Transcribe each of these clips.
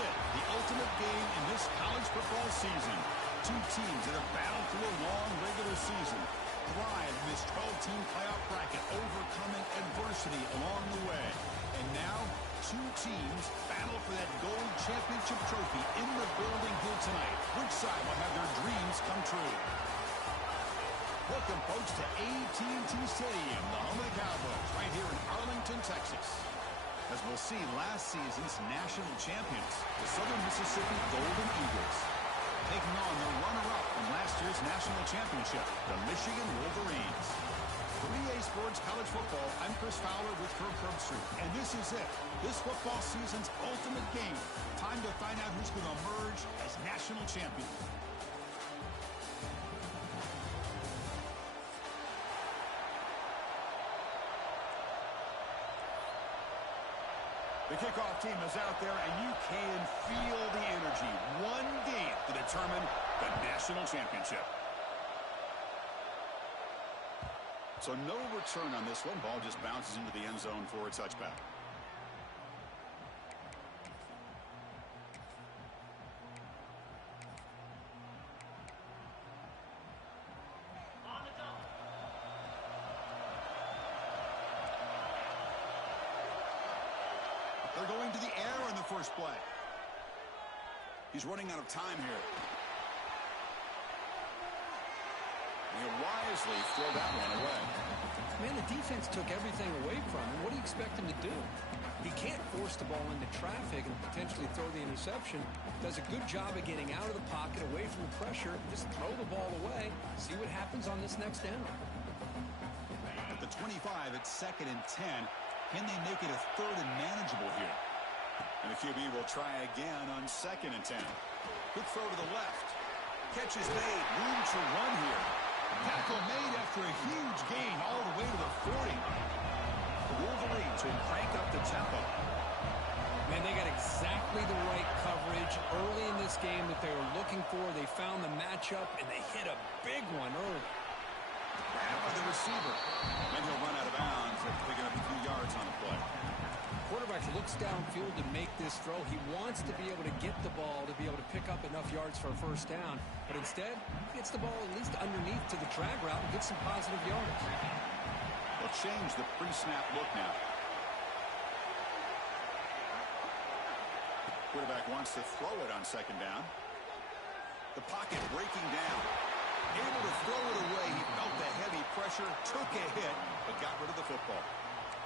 it, the ultimate game in this college football season. Two teams that have battled through a long regular season, thrive in this 12-team playoff bracket, overcoming adversity along the way. And now, two teams battle for that gold championship trophy in the building here tonight. Which side will have their dreams come true? Welcome, folks, to AT&T Stadium, the home of the Cowboys, right here in Arlington, Texas. As we'll see, last season's national champions, the Southern Mississippi Golden Eagles, taking on the runner-up from last year's national championship, the Michigan Wolverines. For EA Sports College Football, I'm Chris Fowler with Kirk Herbstreit, and this is it. This football season's ultimate game. Time to find out who's going to emerge as national champion. The kickoff team is out there, and you can feel the energy. One game to determine the national championship. So no return on this one. Ball just bounces into the end zone for a touchback. They're going to the air on the first play. He's running out of time here. He'll wisely throw that one away. Man, the defense took everything away from him. What do you expect him to do? He can't force the ball into traffic and potentially throw the interception. Does a good job of getting out of the pocket, away from the pressure. Just throw the ball away. See what happens on this next down. At the 25, it's 2nd and 10. Can they make it a 3rd and manageable here? And the QB will try again on 2nd and 10. Good throw to the left. Catch is made. Room to run here. Tackle made after a huge gain all the way to the 40. The Wolverines will crank up the tempo. Man, they got exactly the right coverage early in this game that they were looking for. They found the matchup, and they hit a big one early. Grab by the receiver. And he'll run out of bounds after picking up a few yards on the play. Quarterback looks downfield to make this throw. He wants to be able to get the ball to be able to pick up enough yards for a first down. But instead, he gets the ball at least underneath to the drag route and gets some positive yards. They'll change the pre-snap look now. Quarterback wants to throw it on 2nd down. The pocket breaking down. Able to throw it away. He felt the heavy pressure, took a hit, but got rid of the football.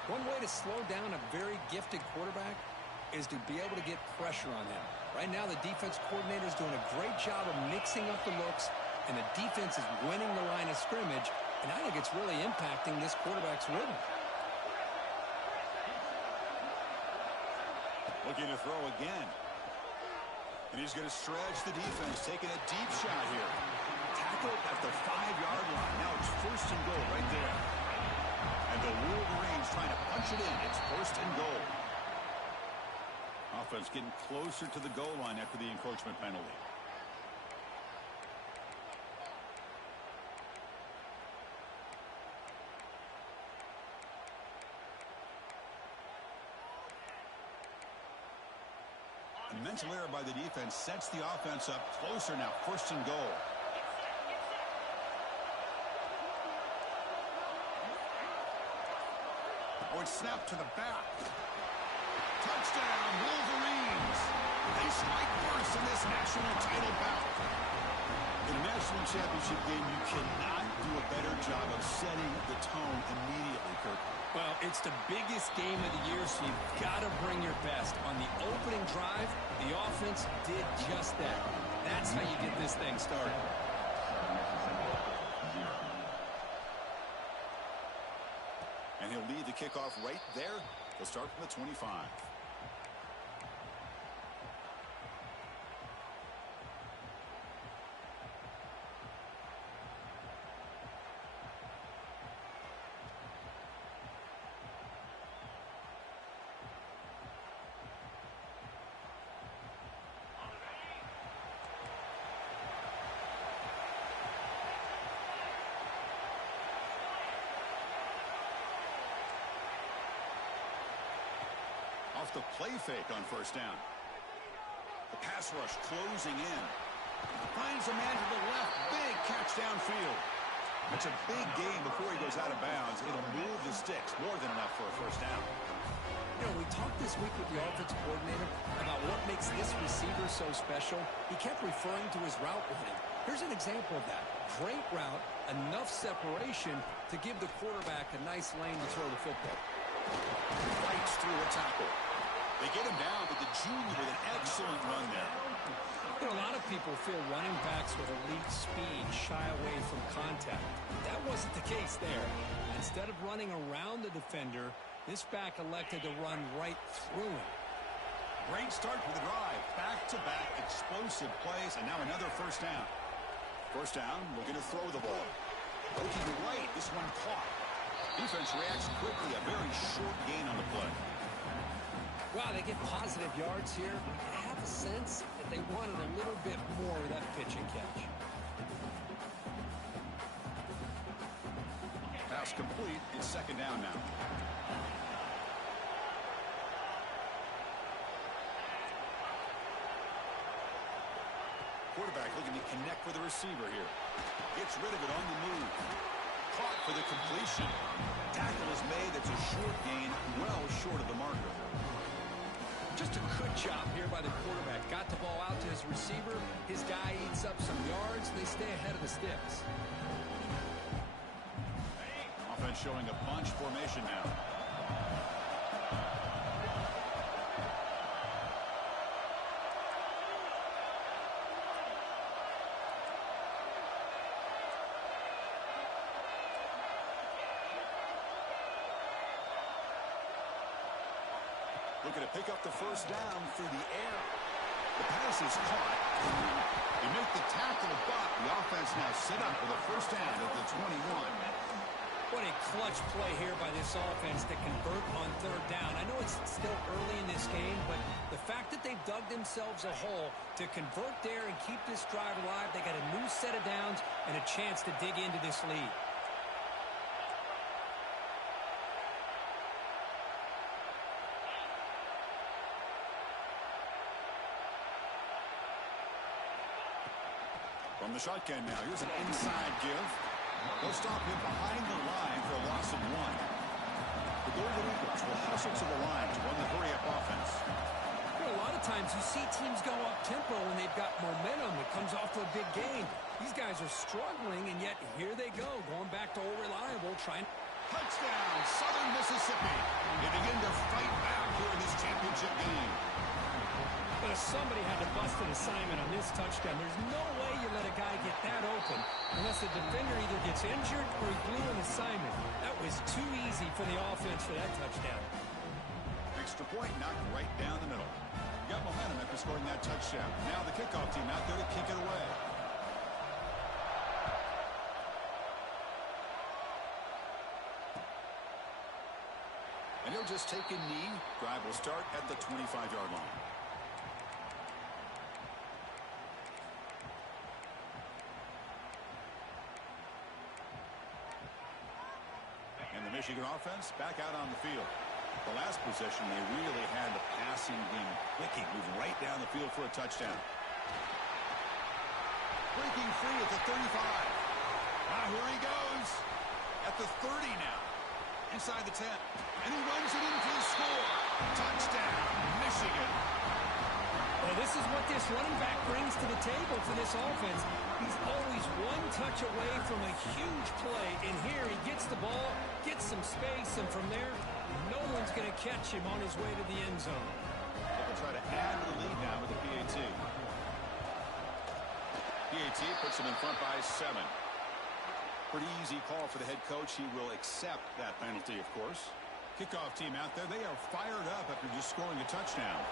One way to slow down a very gifted quarterback is to be able to get pressure on him. Right now, the defense coordinator is doing a great job of mixing up the looks, and the defense is winning the line of scrimmage, and I think it's really impacting this quarterback's rhythm. Looking to throw again. And he's going to stretch the defense, taking a deep shot here. Tackled at the 5-yard line. Now it's 1st and goal right there. And the Wolverines trying to punch it in. It's 1st and goal. Offense getting closer to the goal line after the encroachment penalty. A mental error by the defense sets the offense up closer now. 1st and goal. Oh, it's snapped to the back. Touchdown, Wolverines. They strike first in this national title bout. In a national championship game, you cannot do a better job of setting the tone immediately, Kirk. Well, it's the biggest game of the year, so you've got to bring your best. On the opening drive, the offense did just that. That's how you get this thing started. And he'll lead the kickoff right there. He'll start from the 25. Off the play fake on 1st down. The pass rush closing in. Finds a man to the left. Big catch downfield. It's a big gain before he goes out of bounds. It'll move the sticks. More than enough for a first down. You know, we talked this week with the offensive coordinator about what makes this receiver so special. He kept referring to his route running. Here's an example of that. Great route, enough separation to give the quarterback a nice lane to throw the football. Fights through a tackle. They get him down, but the junior with an excellent run there. You know, a lot of people feel running backs with elite speed shy away from contact. That wasn't the case there. Instead of running around the defender, this back elected to run right through him. Great start for the drive. Back-to-back explosive plays, and now another first down. First down, looking to throw the ball. Looking right, this one caught. Defense reacts quickly, a very short gain on the play. Wow, they get positive yards here. I have a sense that they wanted a little bit more of that pitch and catch. Pass complete. It's second down now. Quarterback looking to connect with the receiver here. Gets rid of it on the move. Caught for the completion. Tackle is made. It's a short gain, well short of the marker. Just a good job here by the quarterback. Got the ball out to his receiver. His guy eats up some yards. They stay ahead of the sticks. Offense showing a bunch formation now. Looking to pick up the first down through the air. The pass is caught. They make the tackle, but the offense now set up with a first down at the 21. What a clutch play here by this offense to convert on third down. I know it's still early in this game, but the fact that they've dug themselves a hole to convert there and keep this drive alive, they got a new set of downs and a chance to dig into this lead. From the shotgun now, here's an inside give. They'll stop him behind the line for a loss of 1. The Golden Eagles will hustle to the line to run the hurry-up offense. You know, a lot of times you see teams go up-tempo when they've got momentum. It comes off to a big gain. These guys are struggling, and yet here they go, going back to Old Reliable, trying. Touchdown, Southern Mississippi. They begin to fight back here in this championship game. But if somebody had to bust an assignment on this touchdown, there's no way you let a guy get that open unless the defender either gets injured or he blew an assignment. That was too easy for the offense for that touchdown. Extra point knocked right down the middle. You got momentum after scoring that touchdown. Now the kickoff team out there to kick it away. And he'll just take a knee. Drive will start at the 25-yard line. Michigan offense back out on the field. The last possession, they really had the passing game clicking, moving right down the field for a touchdown. Breaking free at the 35. Here he goes. At the 30 now. Inside the 10. And he runs it in for the score. Touchdown, Michigan. Well, this is what this running back brings to the table for this offense. He's always one touch away from a huge play. And here he gets the ball, gets some space, and from there, no one's going to catch him on his way to the end zone. They'll try to add to the lead now with the PAT. PAT puts him in front by 7. Pretty easy call for the head coach. He will accept that penalty, of course. Kickoff team out there, they are fired up after just scoring a touchdown.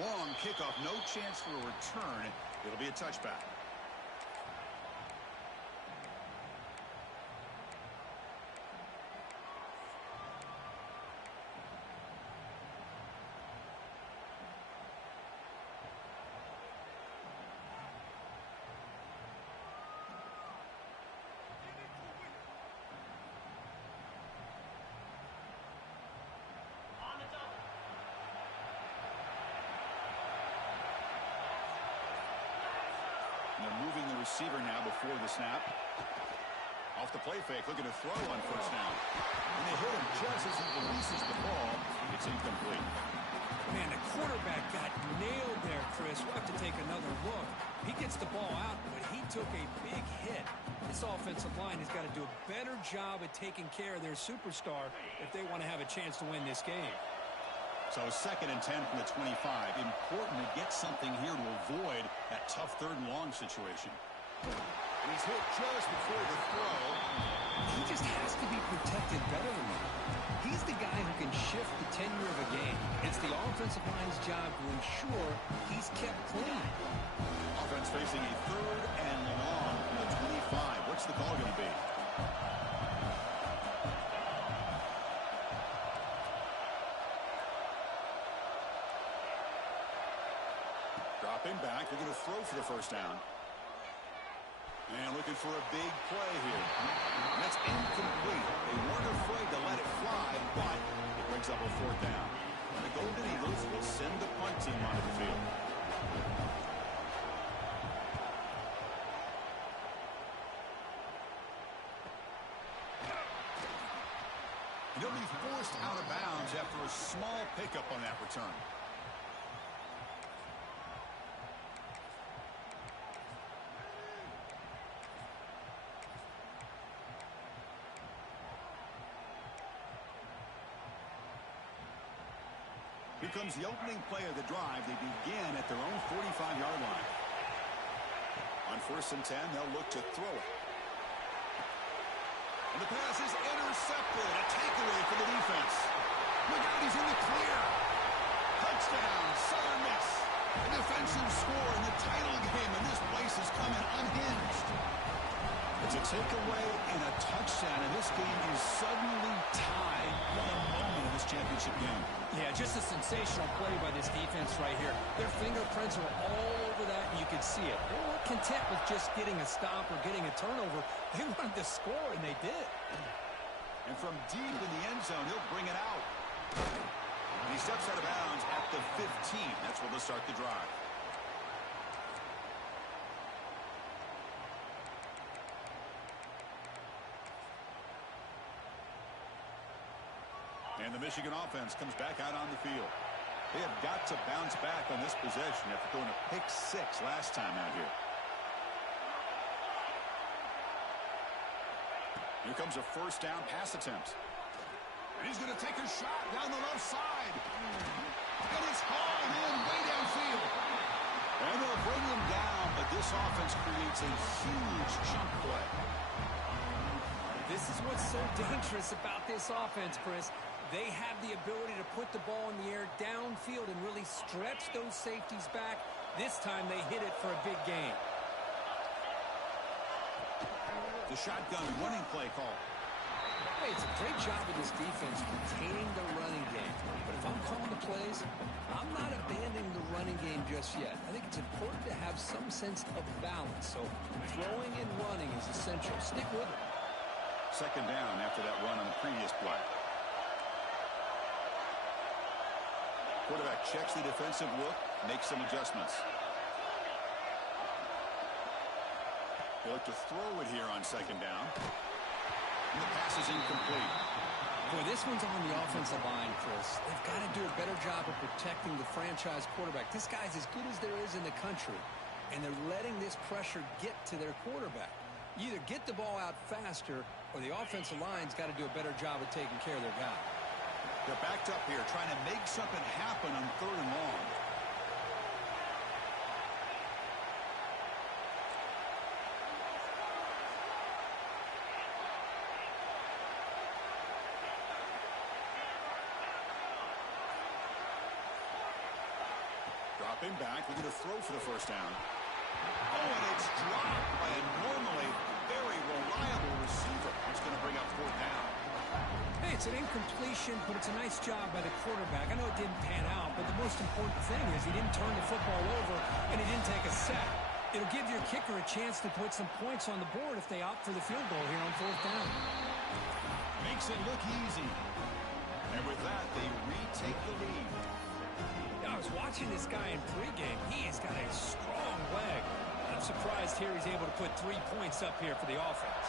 Long kickoff, no chance for a return. It'll be a touchback. receiver now before the snap. Off the play fake, looking to throw on first down. And they hit him just as he releases the ball. It's incomplete. Man, the quarterback got nailed there, Chris. We'll have to take another look. He gets the ball out, but he took a big hit. This offensive line has got to do a better job at taking care of their superstar if they want to have a chance to win this game. So 2nd and 10 from the 25. Important to get something here to avoid that tough 3rd and long situation. And he's hit just before the throw. He just has to be protected better than that. He's the guy who can shift the tenure of a game. It's the offensive line's job to ensure he's kept clean. Offense facing a 3rd and long from the 25. What's the call going to be? Dropping back. They're going to throw for the first down. And looking for a big play here. And that's incomplete. They weren't afraid to let it fly, but it brings up a 4th down. The Golden Eagles will send the punt team onto the field. He'll be forced out of bounds after a small pickup on that return. Here comes the opening play of the drive. They begin at their own 45-yard line. On 1st and 10, they'll look to throw it. And the pass is intercepted. A takeaway for the defense. Look out, he's in the clear. Touchdown, Southern Miss. A defensive score in the title game, and this place is coming unhinged. It's a takeaway and a touchdown, and this game is suddenly tied. What a moment in this championship game. Yeah, just a sensational play by this defense right here. Their fingerprints are all over that, and you can see it. They weren't content with just getting a stop or getting a turnover. They wanted to score, and they did. And from deep in the end zone, he'll bring it out. And he steps out of bounds at the 15. That's where they'll start the drive. And the Michigan offense comes back out on the field. They have got to bounce back on this possession after throwing a pick 6 last time out here. Here comes a first down pass attempt. And he's going to take a shot down the left side. And it's hauled in way downfield. And they'll bring him down, but this offense creates a huge chunk play. This is what's so dangerous about this offense, Chris. They have the ability to put the ball in the air downfield and really stretch those safeties back. This time they hit it for a big gain. The shotgun running play call. Hey, it's a great job of this defense containing the running game. But if I'm calling the plays, I'm not abandoning the running game just yet. I think it's important to have some sense of balance. So throwing and running is essential. Stick with it. 2nd down after that run on the previous play. Quarterback checks the defensive look, makes some adjustments. They look to throw it here on 2nd down. And the pass is incomplete. Boy, this one's on the offensive line, Chris. They've got to do a better job of protecting the franchise quarterback. This guy's as good as there is in the country, and they're letting this pressure get to their quarterback. You either get the ball out faster, or the offensive line's got to do a better job of taking care of their guy. They're backed up here, trying to make something happen on 3rd and long. Dropping back, looking to throw for the first down. Oh, and it's dropped by a normally very reliable receiver. It's going to bring up 4th down. Hey, it's an incompletion, but it's a nice job by the quarterback. I know it didn't pan out, but the most important thing is he didn't turn the football over and he didn't take a sack. It'll give your kicker a chance to put some points on the board if they opt for the field goal here on 4th down. Makes it look easy. And with that, they retake the lead. I was watching this guy in pregame. He has got a strong leg. I'm surprised fast here. He's able to put 3 points up here for the offense.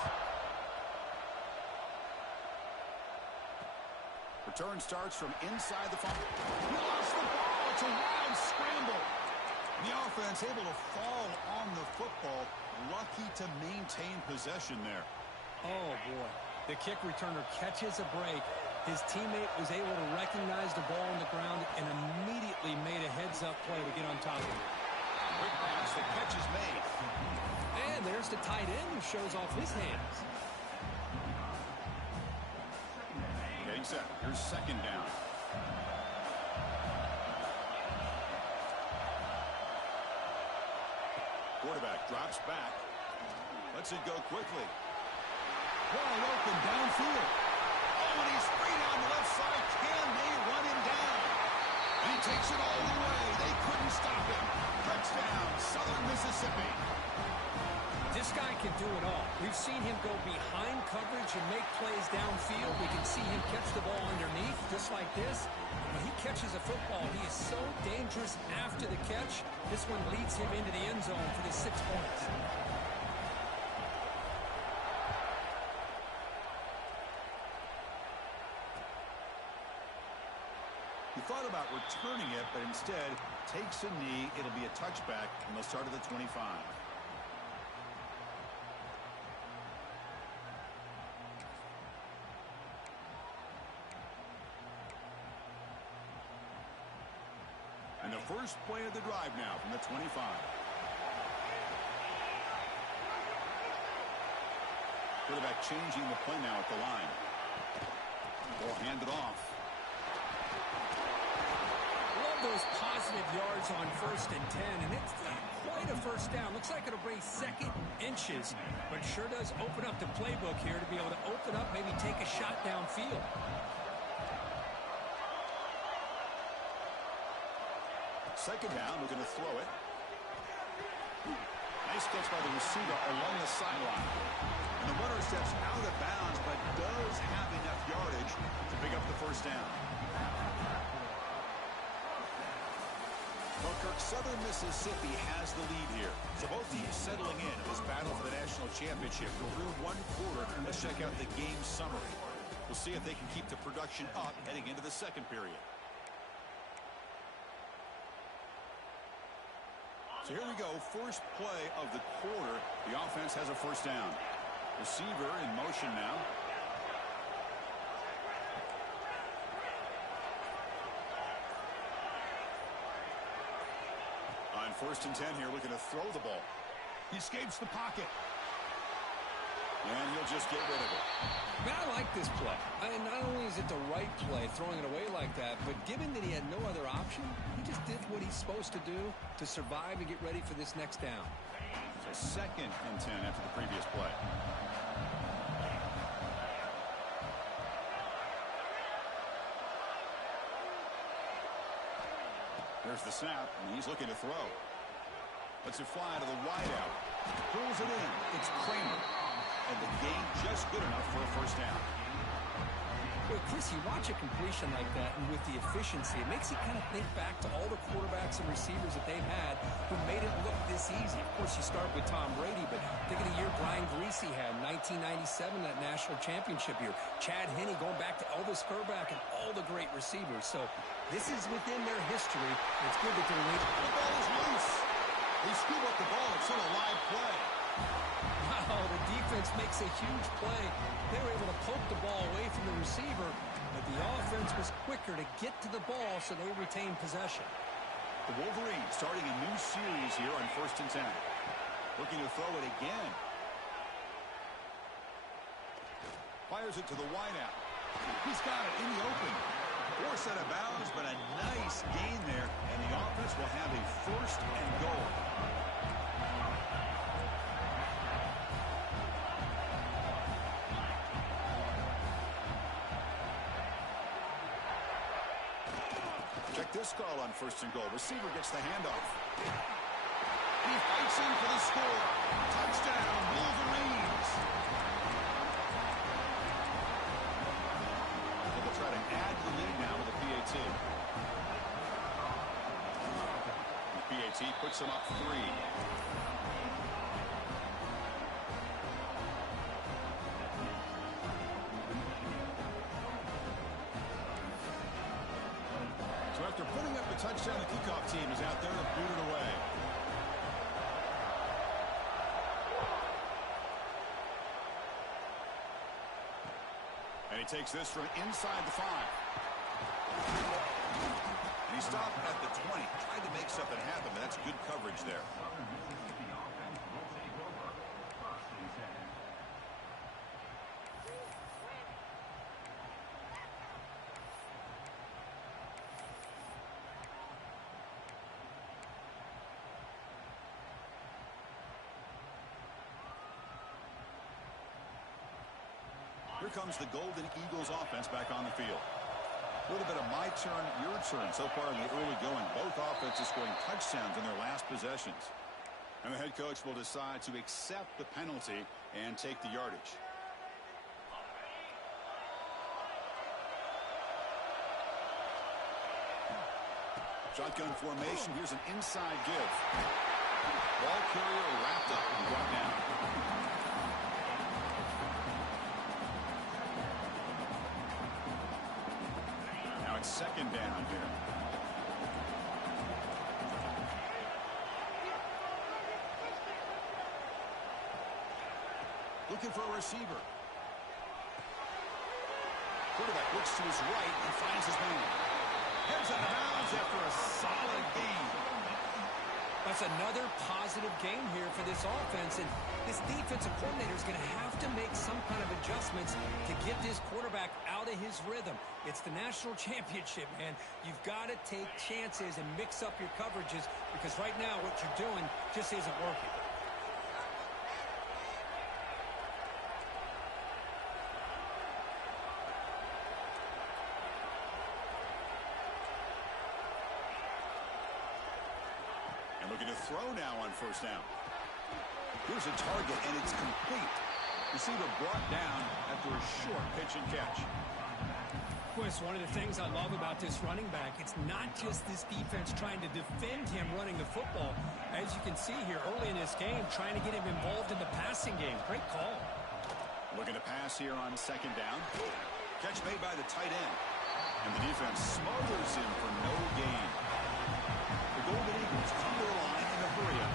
Return starts from inside the 5. He lost the ball. It's a wild scramble. The offense able to fall on the football. Lucky to maintain possession there. Oh, boy. The kick returner catches a break. His teammate was able to recognize the ball on the ground and immediately made a heads-up play to get on top of it. Quick pass. The catch is made. And there's the tight end who shows off his hands. Getting set. Here's second down. Quarterback drops back. Lets it go quickly. Wide open downfield. Oh, and he's free down the left side. Can they run him down? And he takes it all the way. They couldn't stop him. Touchdown, Southern Mississippi. This guy can do it all. We've seen him go behind coverage and make plays downfield. We can see him catch the ball underneath, just like this. When he catches a football, he is so dangerous after the catch. This one leads him into the end zone for the 6 points. He thought about returning it, but instead takes a knee. It'll be a touchback, and they'll start at the 25. And the first play of the drive now from the 25. Quarterback changing the play now at the line. Ball handed off. Love those positive yards on 1st and 10, and it's not quite a first down. Looks like it'll bring second inches, but sure does open up the playbook here to be able to open up, maybe take a shot downfield. Second down, we're going to throw it. Nice catch by the receiver along the sideline. And the runner steps out of bounds, but does have enough yardage to pick up the first down. Well, Kirk, Southern Mississippi has the lead here. So both teams settling in this battle for the national championship. We're through one quarter. Let's check out the game summary. We'll see if they can keep the production up heading into the second period. So here we go, first play of the quarter. The offense has a first down. Receiver in motion now. On 1st and 10 here, looking to throw the ball. He escapes the pocket. And he'll just get rid of it. Man, I like this play. Not only is it the right play, throwing it away like that, but given that he had no other option, he just did what he's supposed to do to survive and get ready for this next down. So 2nd and 10 after the previous play. There's the snap, and he's looking to throw. Lets it fly to the wideout. Pulls it in. It's Kramer. And the game just good enough for a first down. Well, Chris, you watch a completion like that, and with the efficiency, it makes you kind of think back to all the quarterbacks and receivers that they've had who made it look this easy. Of course, you start with Tom Brady, but think of the year Brian Griese had, 1997, that national championship year. Chad Henne going back to Elvis Grbac and all the great receivers. So this is within their history. It's good that they're leading. The ball is loose. They scoop up the ball. It's on a live play. Wow, the defense makes a huge play. They were able to poke the ball away from the receiver, but the offense was quicker to get to the ball, so they retained possession. The Wolverines starting a new series here on 1st and 10. Looking to throw it again. Fires it to the wideout. He's got it in the open. Forced out of bounds, but a nice gain there, and the offense will have a 1st and goal. Check this call on 1st and goal. Receiver gets the handoff. He fights in for the score. Touchdown, Wolverines. They'll try to add the lead now with a PAT. The PAT puts them up 3. After putting up the touchdown, the kickoff team is out there to boot it away. And he takes this from inside the 5. And he stopped at the 20. Tried to make something happen, but that's good coverage there. Here comes the Golden Eagles offense back on the field. A little bit of my turn, your turn so far in the early going. Both offenses scoring touchdowns in their last possessions. And the head coach will decide to accept the penalty and take the yardage. Shotgun formation. Here's an inside give. Ball carrier wrapped up and brought down. Second down here. Looking for a receiver. Quarterback looks to his right and finds his man. Heads out of bounds after a solid gain. That's another positive game here for this offense, and this defensive coordinator is going to have to make some kind of adjustments to get this quarterback out of his rhythm. It's the national championship, man. You've got to take chances and mix up your coverages because right now what you're doing just isn't working. Looking to throw now on first down. Here's a target, and it's complete. Receiver brought down after a short pitch and catch. Chris, one of the things I love about this running back, it's not just this defense trying to defend him running the football. As you can see here early in this game, trying to get him involved in the passing game. Great call. Looking to pass here on second down. Catch made by the tight end. And the defense smothers him for no gain. The Golden Eagles come to the line in a hurry-up.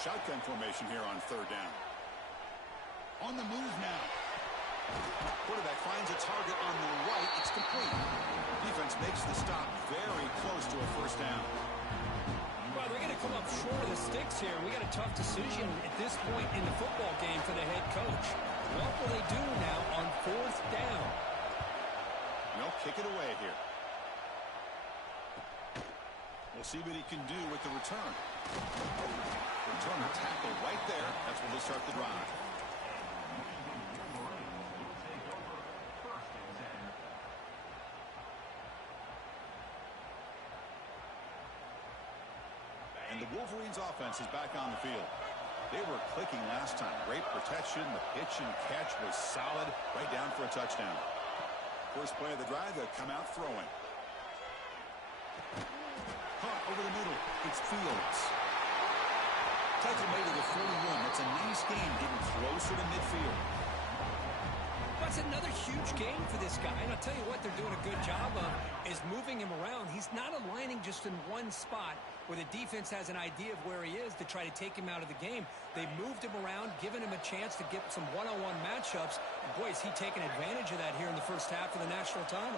Shotgun formation here on third down. On the move now. Quarterback finds a target on the right. It's complete. Defense makes the stop very close to a first down. Well, they're going to come up short of the sticks here. We got a tough decision at this point in the football game for the head coach. What will they do now on fourth down? They'll kick it away here. We'll see what he can do with the return. Returner tackle right there. That's where they'll start the drive. And the Wolverines offense is back on the field. They were clicking last time. Great protection. The pitch and catch was solid. Right down for a touchdown. First play of the drive, they'll come out throwing. Hunt over the middle. It's Fields. Tackle made to the 41. That's a nice game, getting closer to midfield. That's another huge game for this guy. And I'll tell you what they're doing a good job of is moving him around. He's not aligning just in one spot where the defense has an idea of where he is to try to take him out of the game. They've moved him around, given him a chance to get some one-on-one matchups. And boy, is he taking advantage of that here in the first half of the national title.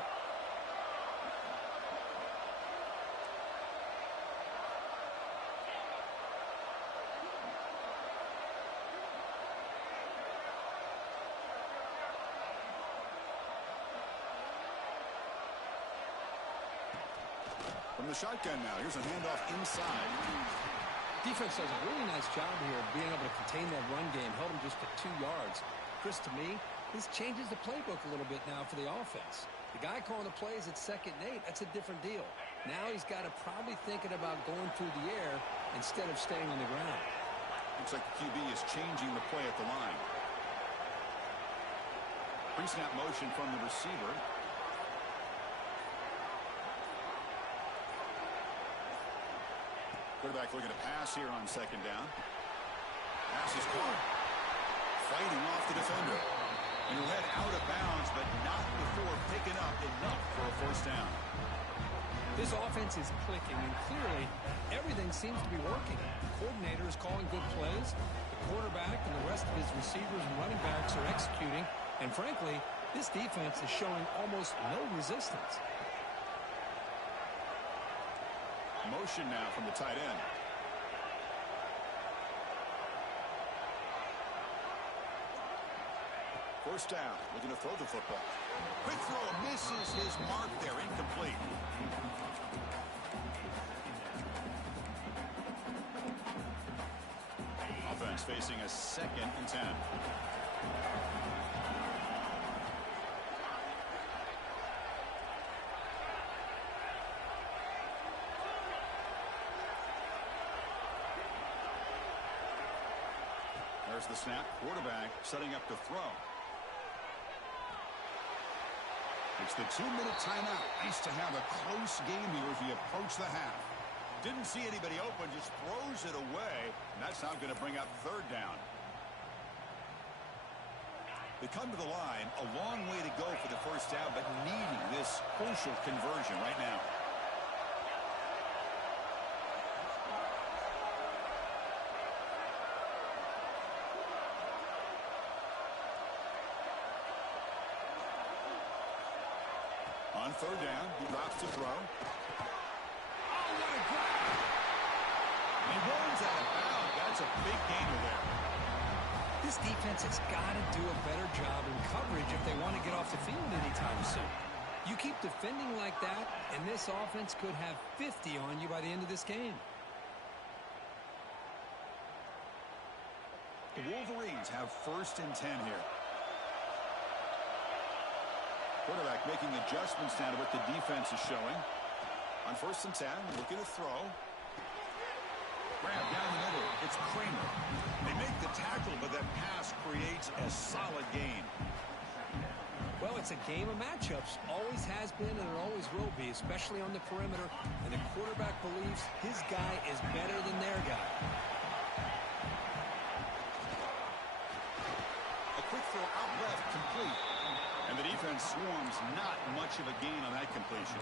From the shotgun now, here's a handoff inside. Defense does a really nice job here of being able to contain that run game, held him just to 2 yards. Chris, to me, this changes the playbook a little bit now for the offense. The guy calling the plays at 2nd and 8, that's a different deal. Now he's got to probably thinking about going through the air instead of staying on the ground. Looks like the QB is changing the play at the line. Pre-snap motion from the receiver. Quarterback looking to pass here on 2nd down. Pass is caught. Fighting off the defender. And he'll head out of bounds, but not before picking up enough for a first down. This offense is clicking, and clearly everything seems to be working. The coordinator is calling good plays. The quarterback and the rest of his receivers and running backs are executing. And frankly, this defense is showing almost no resistance. Motion now from the tight end. First down, looking to throw the football. Quick throw, misses his mark there, incomplete. Offense facing a 2nd and 10. There's the snap. Quarterback setting up to throw. It's the 2-minute timeout. Nice to have a close game here as we approach the half. Didn't see anybody open, just throws it away, and that's now going to bring up 3rd down. They come to the line, a long way to go for the first down, but needing this crucial conversion right now. On 3rd down, he drops to throw. Oh, what a grab! He runs out of bounds. That's a big gainer there. This defense has got to do a better job in coverage if they want to get off the field anytime soon. You keep defending like that, and this offense could have 50 on you by the end of this game. The Wolverines have 1st and 10 here. Quarterback making adjustments now to what the defense is showing. On 1st and 10, looking to throw. Grab down the middle. It's Kramer. They make the tackle, but that pass creates a solid gain. Well, it's a game of matchups. Always has been, and it always will be, especially on the perimeter. And the quarterback believes his guy is better than their guy. A quick throw out left, complete. And the defense swarms, not much of a gain on that completion.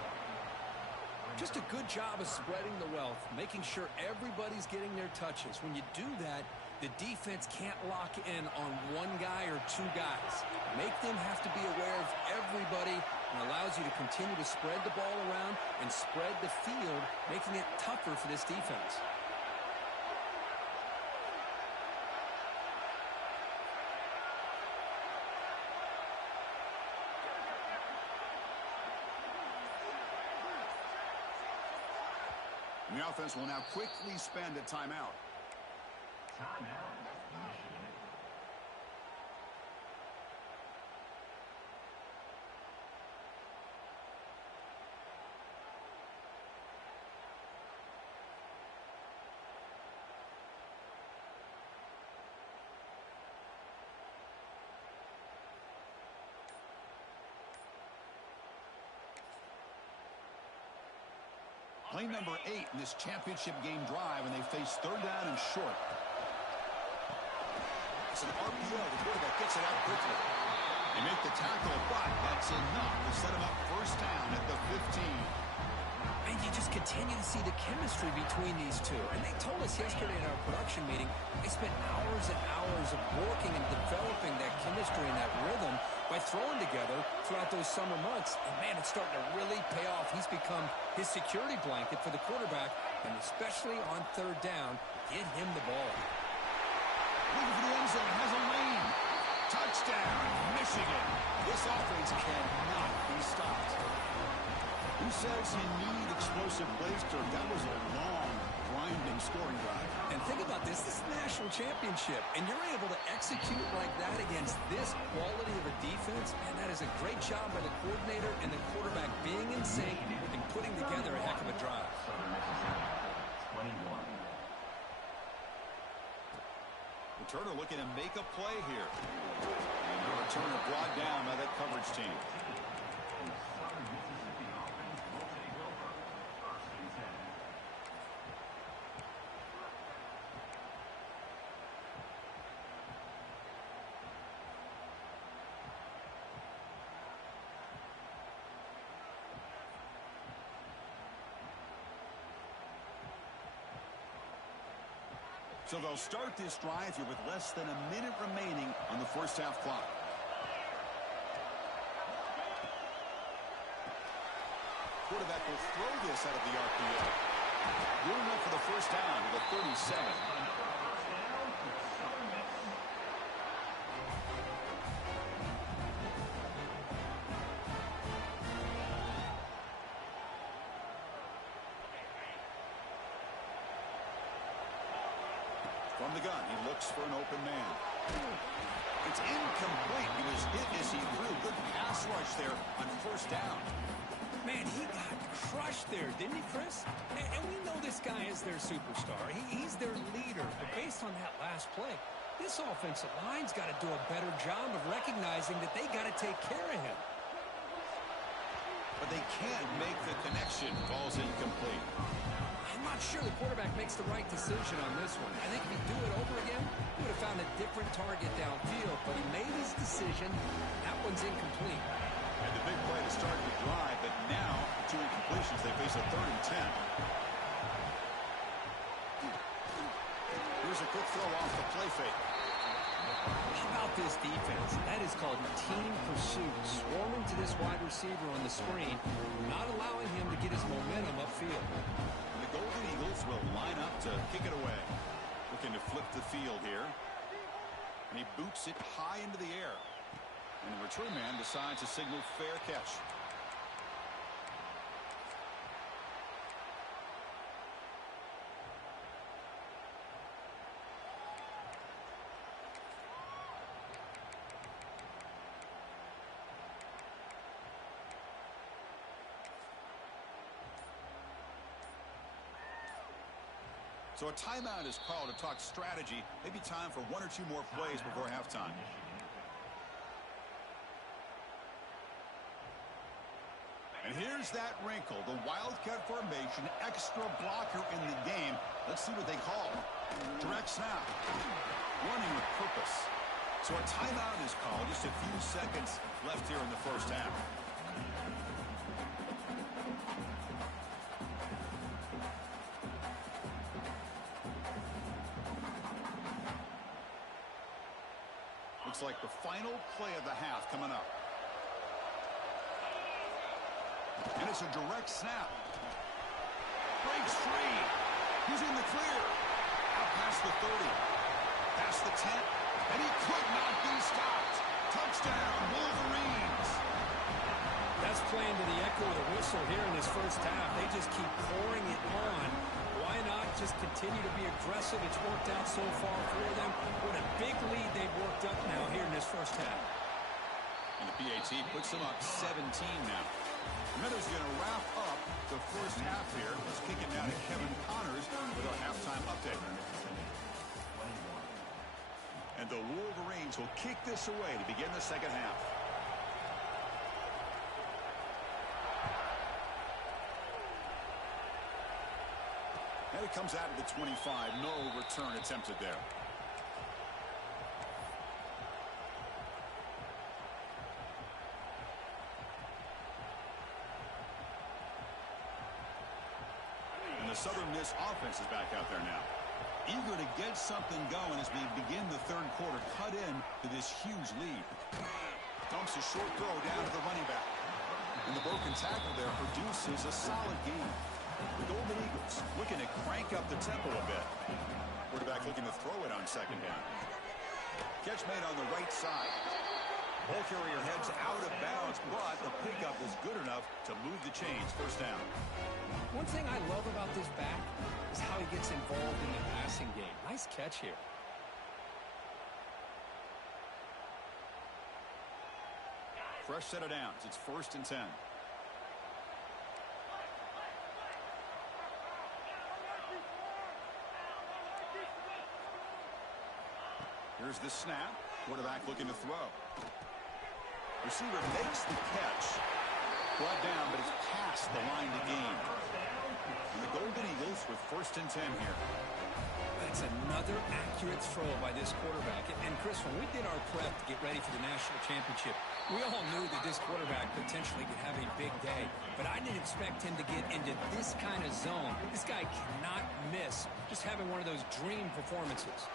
Just a good job of spreading the wealth, making sure everybody's getting their touches. When you do that, the defense can't lock in on one guy or 2 guys. Make them have to be aware of everybody, and allows you to continue to spread the ball around and spread the field, making it tougher for this defense. And the offense will now quickly spend a timeout. Play number 8 in this championship game drive, and they face 3rd down and short. It's an RPO. The quarterback gets it out quickly. They make the tackle, but that's enough to set him up 1st down at the 15. And you just continue to see the chemistry between these two. And they told us yesterday in our production meeting, they spent hours and hours of working and developing that chemistry and that rhythm by throwing together throughout those summer months. And, man, it's starting to really pay off. He's become his security blanket for the quarterback, and especially on 3rd down, get him the ball. Looking for the end zone, has a lane. Touchdown, Michigan. This offense cannot be stopped. Who says you need explosive plays, Kirk? That was a long, grinding scoring drive. And think about this. This is the national championship, and you're able to execute like that against this quality of a defense, and that is a great job by the coordinator and the quarterback being in sync and putting together a heck of a drive. Returner looking to make a play here. And the returner brought down by that coverage team. So they'll start this drive here with less than a minute remaining on the first half clock. Quarterback will throw this out of the RPO. Good enough for the first down to the 37. From the gun, he looks for an open man. It's incomplete. He was hit as he threw. Good pass rush there on first down. Man, he got crushed there, didn't he, Chris? And we know this guy is their superstar. He's their leader. But based on that last play, this offensive line's got to do a better job of recognizing that they got to take care of him. But they can't make the connection. Ball's incomplete. I'm not sure the quarterback makes the right decision on this one. I think if he'd do it over again, he would have found a different target downfield. But he made his decision. That one's incomplete. And the big play to start the drive, but now, 2 incompletions, they face a 3rd and 10. Here's a quick throw off the play fake. How about this defense? That is called team pursuit. Swarming to this wide receiver on the screen, not allowing him to get his momentum upfield. And the Golden Eagles will line up to kick it away. Looking to flip the field here. And he boots it high into the air. And the return man decides to signal fair catch. So a timeout is called to talk strategy. Maybe time for 1 or 2 more plays before halftime. And here's that wrinkle, the Wildcat formation, extra blocker in the game. Let's see what they call. Direct snap. Running with purpose. So a timeout is called. Just a few seconds left here in the first half. Looks like the final play of the half coming up. And it's a direct snap. Breaks free. He's in the clear. Out past the 30. Past the 10. And he could not be stopped. Touchdown, Wolverines. That's playing to the echo of the whistle here in this first half. They just keep pouring it on. Why not just continue to be aggressive? It's worked out so far for them. What a big lead they've worked up now here in this first half. And the PAT puts them up 17 now. Meadows going to wrap up the first half here. Let's kick it down to Kevin Connors with our halftime update. And the Wolverines will kick this away to begin the second half. And it comes out of the 25. No return attempted there. Southern Miss offense is back out there now. Eager to get something going as we begin the third quarter. Cut in to this huge lead. Dumps a short throw down to the running back. And the broken tackle there produces a solid gain. The Golden Eagles looking to crank up the tempo a bit. Quarterback looking to throw it on second down. Catch made on the right side. Ball carrier heads out of bounds, but the pickup is good enough to move the chains. First down. One thing I love about this back is how he gets involved in the passing game. Nice catch here. Fresh set of downs. It's 1st and 10. Here's the snap. Quarterback looking to throw. Receiver makes the catch. Brought down, but it's past the line to gain. And the Golden Eagles with 1st and 10 here. That's another accurate throw by this quarterback. And Chris, when we did our prep to get ready for the national championship, we all knew that this quarterback potentially could have a big day. But I didn't expect him to get into this kind of zone. This guy cannot miss just having one of those dream performances.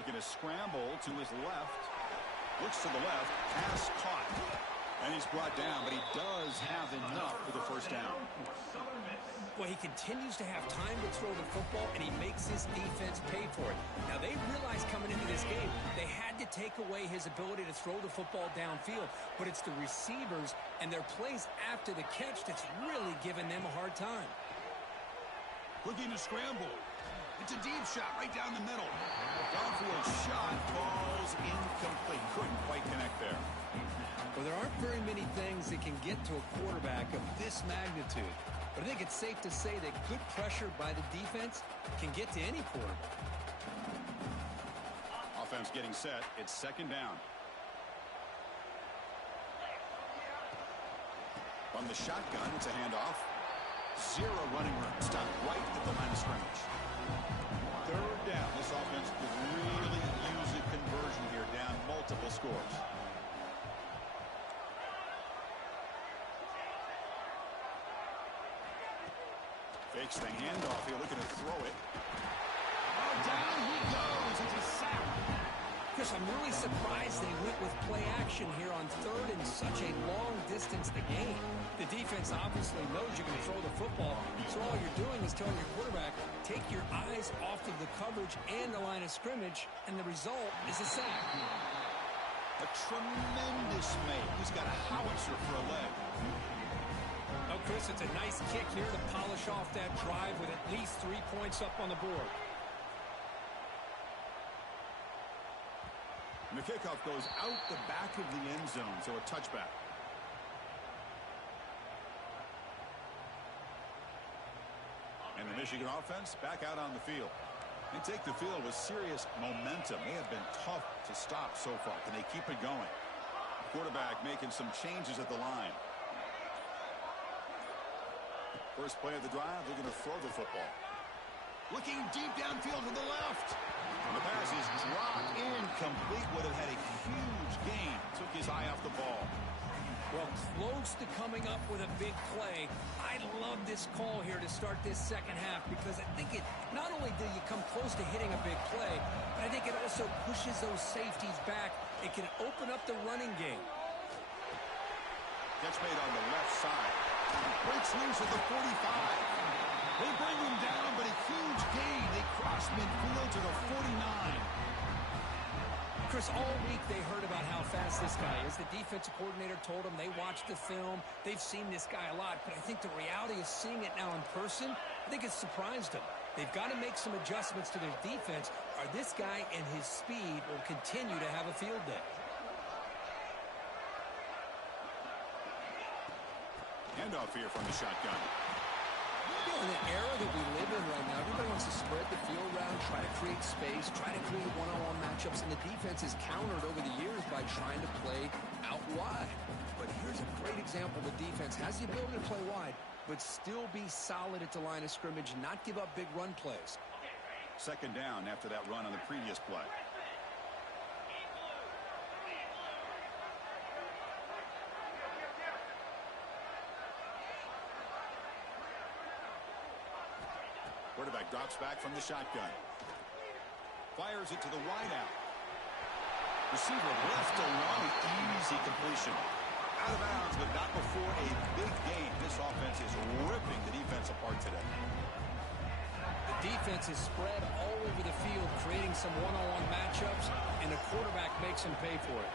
Looking to scramble to his left. Looks to the left. Pass caught. And he's brought down, but he does have enough for the first down. Well, he continues to have time to throw the football, and he makes his defense pay for it. Now, they realized coming into this game they had to take away his ability to throw the football downfield, but it's the receivers and their plays after the catch that's really giving them a hard time. Looking to scramble. It's a deep shot right down the middle. Downfield shot falls incomplete. Couldn't quite connect there. Well, there aren't very many things that can get to a quarterback of this magnitude. But I think it's safe to say that good pressure by the defense can get to any quarterback. Offense getting set. It's second down. From the shotgun, it's a handoff. Zero running room. Stop right at the line of scrimmage. Third down. This offense could really use a conversion here, down multiple scores. Fakes the handoff here, looking to throw it. Oh, down he goes. It's a sack. Chris, I'm really surprised they went with play action here on third in such a long distance to gain. The defense obviously knows you can throw the football, so all you're doing is telling your quarterback, take your eyes off of the coverage and the line of scrimmage, and the result is a sack. A tremendous make. He's got a howitzer for a leg. Oh, Chris, it's a nice kick here to polish off that drive with at least 3 points up on the board. And the kickoff goes out the back of the end zone, so a touchback. And the Michigan offense back out on the field. They take the field with serious momentum. They have been tough to stop so far. Can they keep it going? Quarterback making some changes at the line. First play of the drive, they're going to throw the football. Looking deep downfield to the left. And the pass is dropped incomplete. Would have had a huge gain. Took his eye off the ball. Well, close to coming up with a big play. I love this call here to start this second half because I think it not only do you come close to hitting a big play, but I think it also pushes those safeties back. It can open up the running game. Catch made on the left side. Breaks loose at the 45. They bring him down, but a huge gain. They cross midfield to the 49. Chris, all week they heard about how fast this guy is. The defensive coordinator told them they watched the film. They've seen this guy a lot, but I think the reality is seeing it now in person, I think it's surprised them. They've got to make some adjustments to their defense, or this guy and his speed will continue to have a field day. Handoff here from the shotgun. You know, in the era that we live in right now, everybody wants to spread the field around, try to create space, try to create one-on-one matchups, and the defense is countered over the years by trying to play out wide. But here's a great example. The defense has the ability to play wide, but still be solid at the line of scrimmage, not give up big run plays. Second down after that run on the previous play. Quarterback drops back from the shotgun. Fires it to the wideout. Receiver left alone. Easy completion. Out of bounds, but not before a big gain. This offense is ripping the defense apart today. The defense is spread all over the field, creating some one-on-one matchups, and the quarterback makes them pay for it.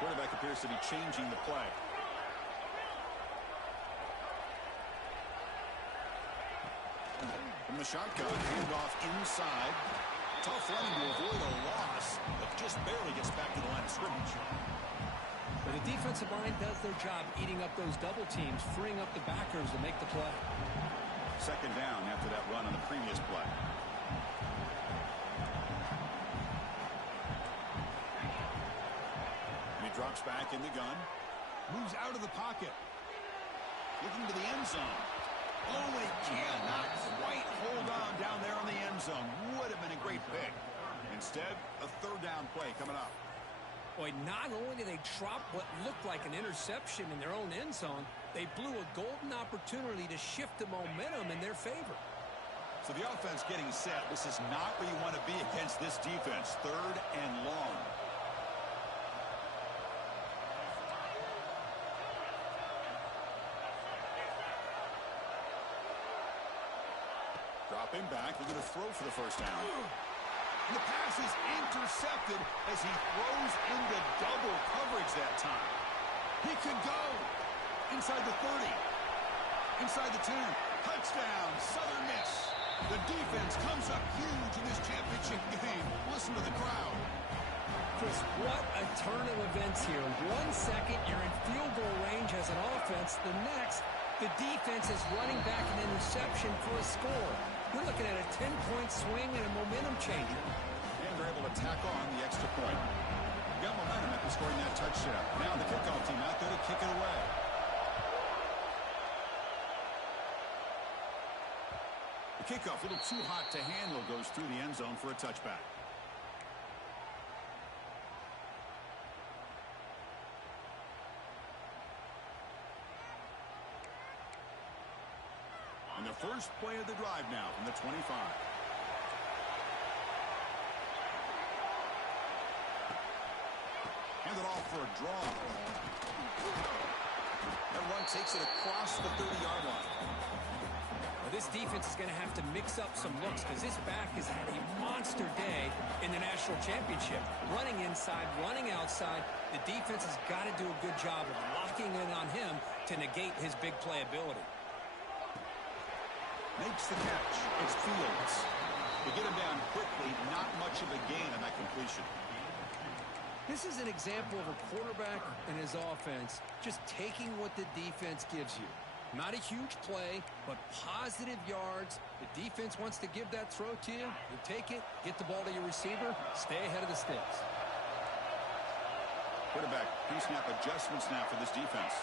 Quarterback appears to be changing the play. From the shotgun, handoff inside. Tough running to avoid a loss, but just barely gets back to the line of scrimmage. But the defensive line does their job eating up those double teams, freeing up the backers to make the play. Second down after that run on the previous play. Drops back in the gun. Moves out of the pocket. Looking to the end zone. Oh, he cannot quite hold on down there in the end zone. Would have been a great pick. Instead, a third down play coming up. Boy, not only did they drop what looked like an interception in their own end zone, they blew a golden opportunity to shift the momentum in their favor. So the offense getting set. This is not where you want to be against this defense. Third and long. Dropping back, looking to throw for the first down. And the pass is intercepted as he throws into double coverage that time. He could go inside the 30, inside the 10. Touchdown, Southern Miss. The defense comes up huge in this championship game. Listen to the crowd. Chris, what a turn of events here. 1 second, you're in field goal range as an offense. The next, the defense is running back an interception for a score. You're looking at a 10-point swing and a momentum changer. And they're able to tack on the extra point. Got momentum after scoring that touchdown. Now the kickoff team out there to kick it away. The kickoff, a little too hot to handle, goes through the end zone for a touchback. And the first play of the drive now from the 25. Hand it off for a draw. That run takes it across the 30-yard line. Well, this defense is going to have to mix up some looks because this back has had a monster day in the national championship. Running inside, running outside. The defense has got to do a good job of locking in on him to negate his big play ability. Makes the catch. It's Fields. They get him down quickly. Not much of a gain on that completion. This is an example of a quarterback and his offense just taking what the defense gives you. Not a huge play, but positive yards. The defense wants to give that throw to you. You take it, get the ball to your receiver, stay ahead of the sticks. Quarterback pre-snap adjustments now for this defense.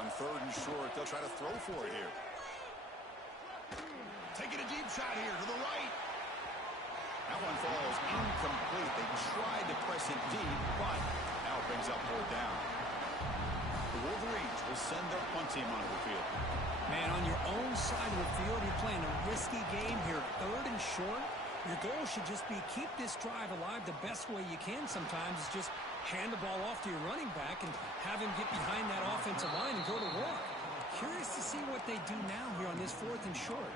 On third and short, they'll try to throw for it here. Taking a deep shot here to the right. That one falls incomplete. They tried to press it deep, but now it brings up fourth down. The Wolverines will send their punt team onto the field. Man, on your own side of the field, you're playing a risky game here. Third and short. Your goal should just be keep this drive alive the best way you can sometimes is just hand the ball off to your running back and have him get behind that offensive line and go to work. Curious to see what they do now here on this fourth and short.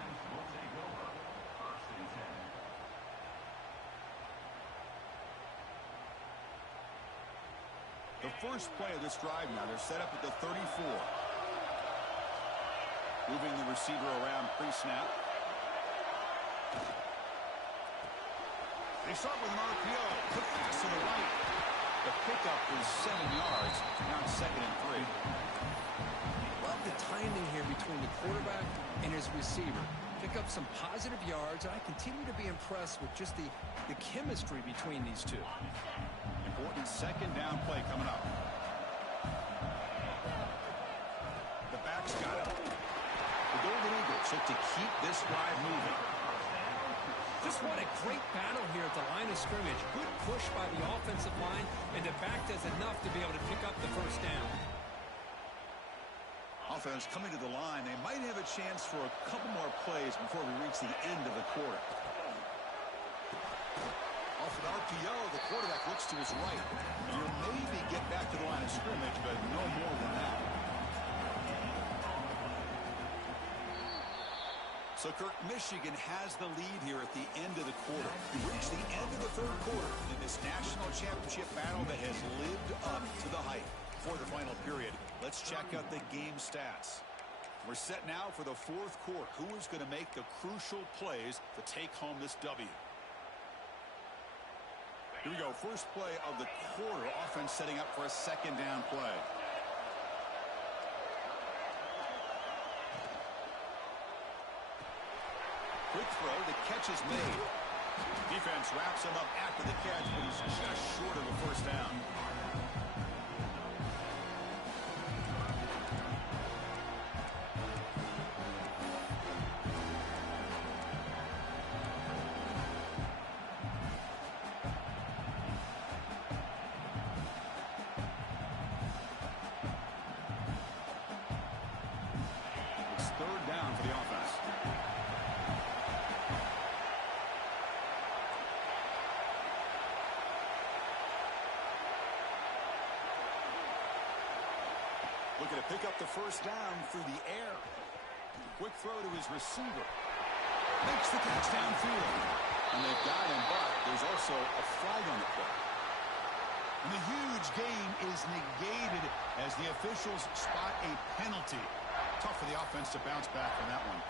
The first play of this drive now, they're set up at the 34. Moving the receiver around pre-snap. They start with an RPO. Put pass to the right. The pickup is 7 yards. Now it's 2nd and 3. Love the timing here between the quarterback and his receiver. Pick up some positive yards, and I continue to be impressed with just the chemistry between these two. Important second down play coming up. The back's got it. The Golden Eagles look to keep this drive moving. Just what a great battle here at the line of scrimmage. Good push by the offensive line, and the back does enough to be able to pick up the first down. Offense coming to the line. They might have a chance for a couple more plays before we reach the end of the quarter. Off an RPO, the quarterback looks to his right. You'll maybe get back to the line of scrimmage, but no more than that. So, Kirk, Michigan has the lead here at the end of the quarter. We reach the end of the third quarter in this national championship battle that has lived up to the hype. For the final period, let's check out the game stats. We're set now for the fourth quarter. Who is going to make the crucial plays to take home this W? Here we go. First play of the quarter. Offense setting up for a second down play. Quick throw. The catch is made. Defense wraps him up after the catch, but he's just short of a first down. It's third down for the offense. Looking to pick up the first down through the air. Quick throw to his receiver. Makes the catch downfield. And they've got him, but there's also a flag on the play. And the huge gain is negated as the officials spot a penalty. Tough for the offense to bounce back from that one.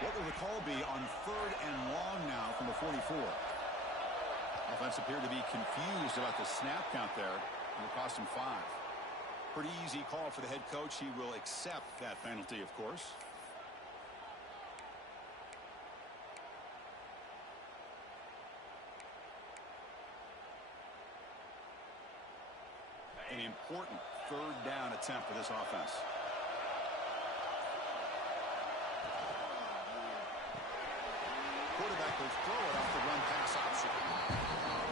What will the call be on third and long now from the 44? Offense appeared to be confused about the snap count there. It will cost him 5. Pretty easy call for the head coach. He will accept that penalty, of course. An important third down attempt for this offense. Quarterback will throw it off the run pass option.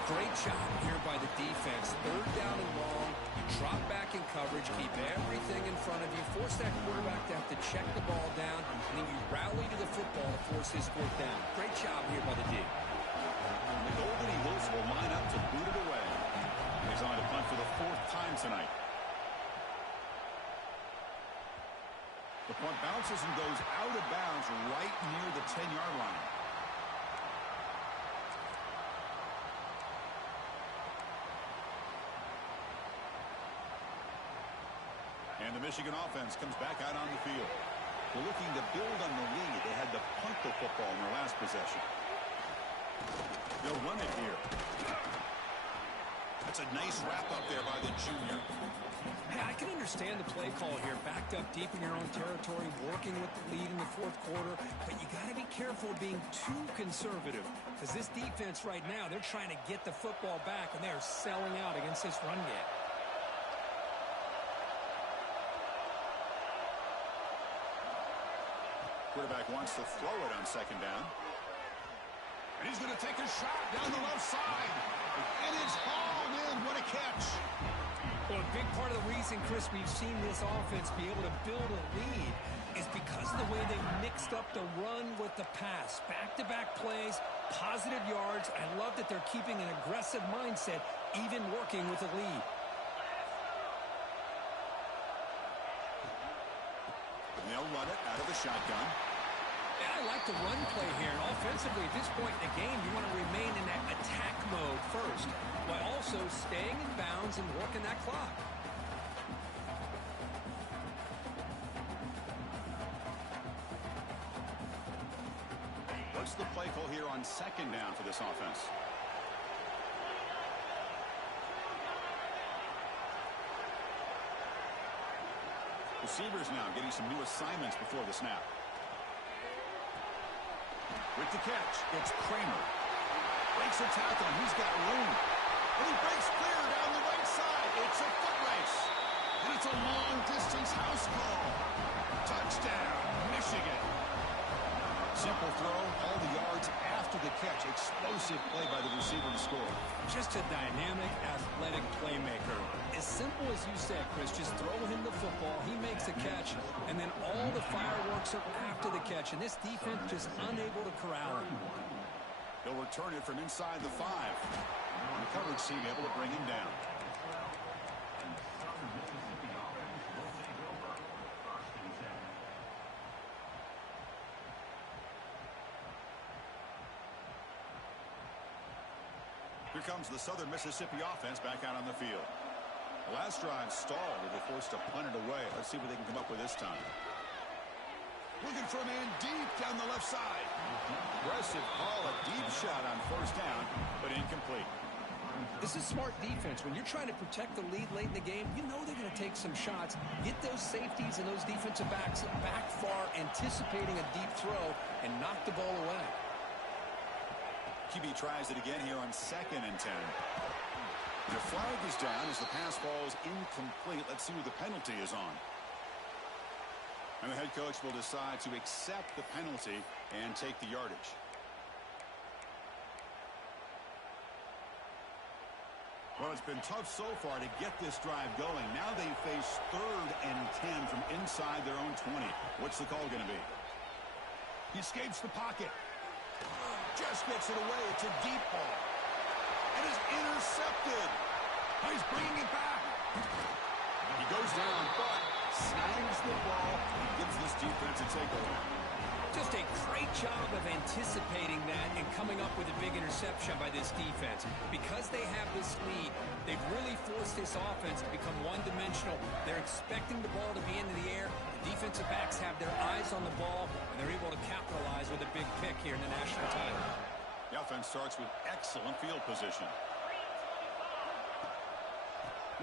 Great job here by the defense. Third down and long. You drop back in coverage, keep everything in front of you, force that quarterback to have to check the ball down, and then you rally to the football to force his fourth down. Great job here by the D. The Golden Eagles will line up to boot it away. He's on to punt for the 4th time tonight. The punt bounces and goes out of bounds right near the 10-yard line. And the Michigan offense comes back out on the field. They're looking to build on the lead. They had to punt the football in their last possession. They'll run it here. That's a nice wrap-up there by the junior. Hey, I can understand the play call here. Backed up deep in your own territory, working with the lead in the 4th quarter. But you got to be careful of being too conservative. Because this defense right now, they're trying to get the football back, and they're selling out against this run game. Quarterback wants to throw it on second down. And he's going to take a shot down the left side. And it's hauled in. What a catch. Well, a big part of the reason, Chris, we've seen this offense be able to build a lead is because of the way they mixed up the run with the pass. Back-to-back plays, positive yards. I love that they're keeping an aggressive mindset, even working with a lead. And they'll run it out of the shotgun. Yeah, I like the run play here. And offensively, at this point in the game, you want to remain in that attack mode first, while also staying in bounds and working that clock. What's the play call here on second down for this offense? Receivers now getting some new assignments before the snap. With the catch, it's Kramer. Breaks a tackle, and he's got room. And he breaks clear down the right side. It's a foot race. And it's a long-distance house call. Touchdown, Michigan. Simple throw, all the yards after the catch. Explosive play by the receiver to score. Just a dynamic, athletic playmaker. As simple as you said, Chris, just throw him the football, he makes a catch, and then all the fireworks are after the catch, and this defense just unable to corral him. He'll return it from inside the 5. And the coverage team able to bring him down. Here comes the Southern Mississippi offense back out on the field. The last drive stalled. They were forced to punt it away. Let's see what they can come up with this time. Looking for a man deep down the left side. Aggressive call, a deep shot on first down, but incomplete. This is smart defense. When you're trying to protect the lead late in the game, you know they're going to take some shots, get those safeties and those defensive backs back far, anticipating a deep throw, and knock the ball away. QB tries it again here on 2nd and 10. The flag is down as the pass falls incomplete. Let's see who the penalty is on. And the head coach will decide to accept the penalty and take the yardage. Well, it's been tough so far to get this drive going. Now they face 3rd and 10 from inside their own 20. What's the call going to be? He escapes the pocket. Just gets it away. It's a deep ball. And is intercepted. Oh, he's bringing it back. He goes down, but snags the ball and gives this defense a takeaway. Just a great job of anticipating that and coming up with a big interception by this defense. Because they have this lead, they've really forced this offense to become one-dimensional. They're expecting the ball to be into the air. The defensive backs have their eyes on the ball, and they're able to capitalize with a big pick here in the national title. The offense starts with excellent field position.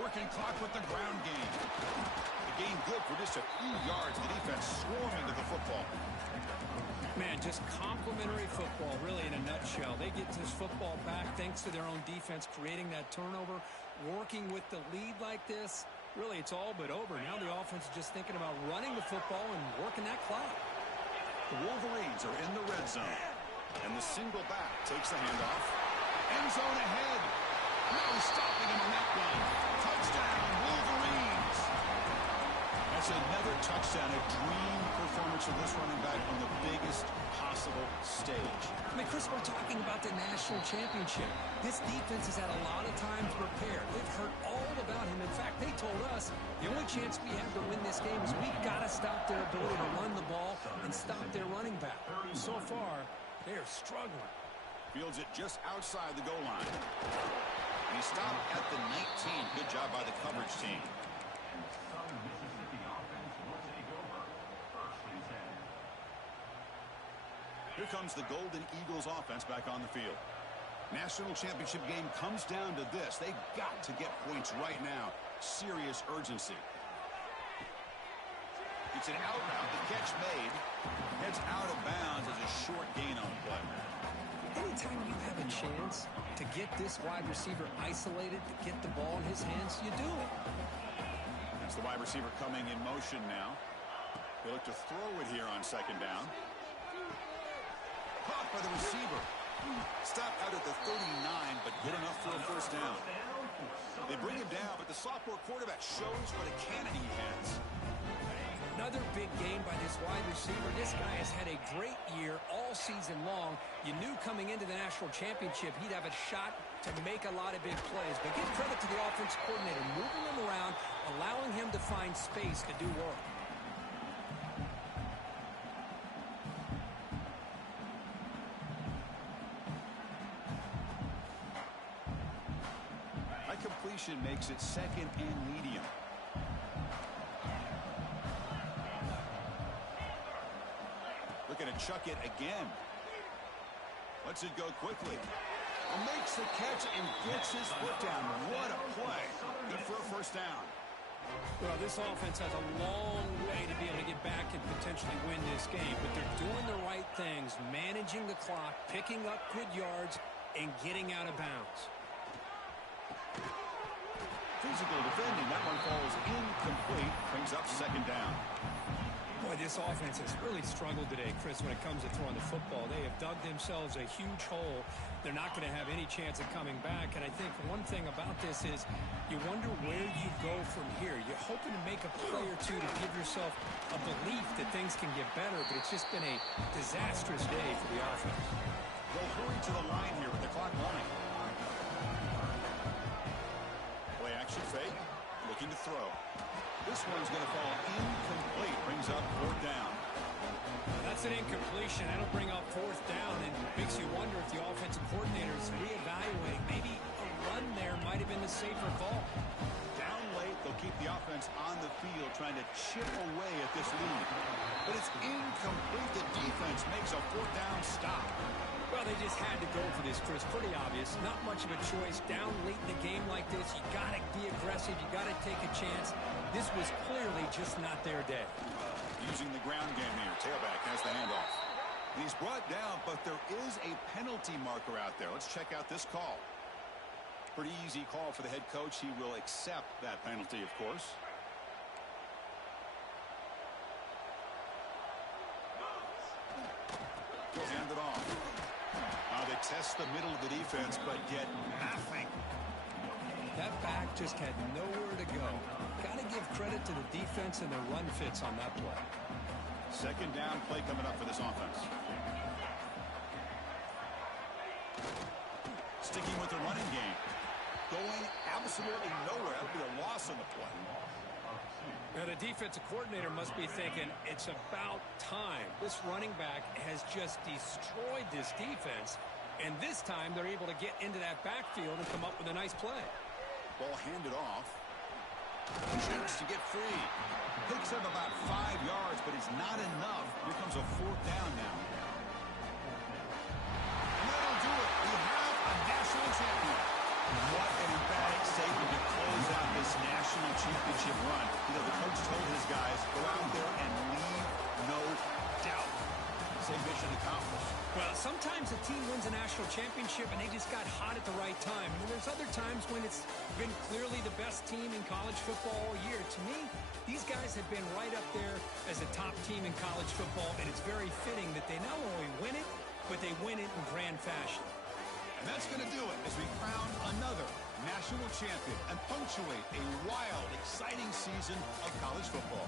Working clock with the ground game. The game good for just a few yards. The defense swarming to the football. Man, just complimentary football, really, in a nutshell. They get this football back thanks to their own defense, creating that turnover, working with the lead like this. Really, it's all but over. Now the offense is just thinking about running the football and working that clock. The Wolverines are in the red zone. And the single back takes the handoff. End zone ahead. No stopping him on that one. Touchdown, Wolverines. That's another touchdown, a dream performance of this running back on the biggest possible stage. I mean, Chris, we're talking about the national championship. This defense has had a lot of time to prepare. They've heard all about him. In fact, they told us the only chance we have to win this game is we've got to stop their ability to run the ball and stop their running back. So far, they are struggling. Fields it just outside the goal line. And he stopped at the 19. Good job by the coverage team. Here comes the Golden Eagles offense back on the field. National championship game comes down to this. They've got to get points right now. Serious urgency. It's an out route. The catch made. Heads out of bounds as a short gain on the play. Anytime you have a chance to get this wide receiver isolated, to get the ball in his hands, you do it. That's the wide receiver coming in motion now. They look to throw it here on 2nd down. Caught by the receiver. Stopped out at the 39, but good enough for a first down. They bring him down, but the sophomore quarterback shows what a cannon he has. Another big game by this wide receiver. This guy has had a great year all season long. You knew coming into the national championship he'd have a shot to make a lot of big plays. But give credit to the offensive coordinator, moving him around, allowing him to find space to do work. Completion makes it 2nd and medium. Looking to chuck it again. Lets it go quickly. Makes the catch and gets his foot down. What a play. Good for a first down. Well, this offense has a long way to be able to get back and potentially win this game, but they're doing the right things, managing the clock, picking up good yards, and getting out of bounds. Physical defending. That one falls incomplete. Brings up 2nd down. Boy, this offense has really struggled today, Chris, when it comes to throwing the football. They have dug themselves a huge hole. They're not going to have any chance of coming back. And I think one thing about this is you wonder where you go from here. You're hoping to make a play or two to give yourself a belief that things can get better, but it's just been a disastrous day for the offense. They'll hurry to the line here with the clock running. Play action fake. Looking to throw. This one's going to fall incomplete. Brings up 4th down. That's an incompletion. That'll bring up 4th down and makes you wonder if the offensive coordinator is reevaluating. Maybe a run there might have been the safer call. Down late, they'll keep the offense on the field trying to chip away at this lead. But it's incomplete. The defense makes a fourth down stop. Well, they just had to go for this, Chris. Pretty obvious. Not much of a choice. Down late in the game like this, you got to be aggressive. You got to take a chance. This was clearly just not their day. Using the ground game here. Tailback has the handoff. He's brought down, but there is a penalty marker out there. Let's check out this call. Pretty easy call for the head coach. He will accept that penalty, of course. He'll hand it off. They test the middle of the defense, but get nothing. That back just had nowhere to go. Got to give credit to the defense and their run fits on that play. Second down play coming up for this offense. Sticking with the running game. Going absolutely nowhere. That'll be a loss on the play. Now, the defensive coordinator must be thinking, it's about time. This running back has just destroyed this defense, and this time they're able to get into that backfield and come up with a nice play. Ball handed off. Chance to get free. Picks up about 5 yards, but it's not enough. Here comes a fourth down now. And that'll do it. We have a national champion. What an emphatic statement to close out this national championship run. You know, the coach told his guys, go out there and leave no doubt. Same mission accomplished. Well, sometimes a team wins a national championship and they just got hot at the right time. And there's other times when it's been clearly the best team in college football all year. To me, these guys have been right up there as a top team in college football, and it's very fitting that they not only win it, but they win it in grand fashion. And that's going to do it as we crown another national champion and punctuate a wild, exciting season of college football.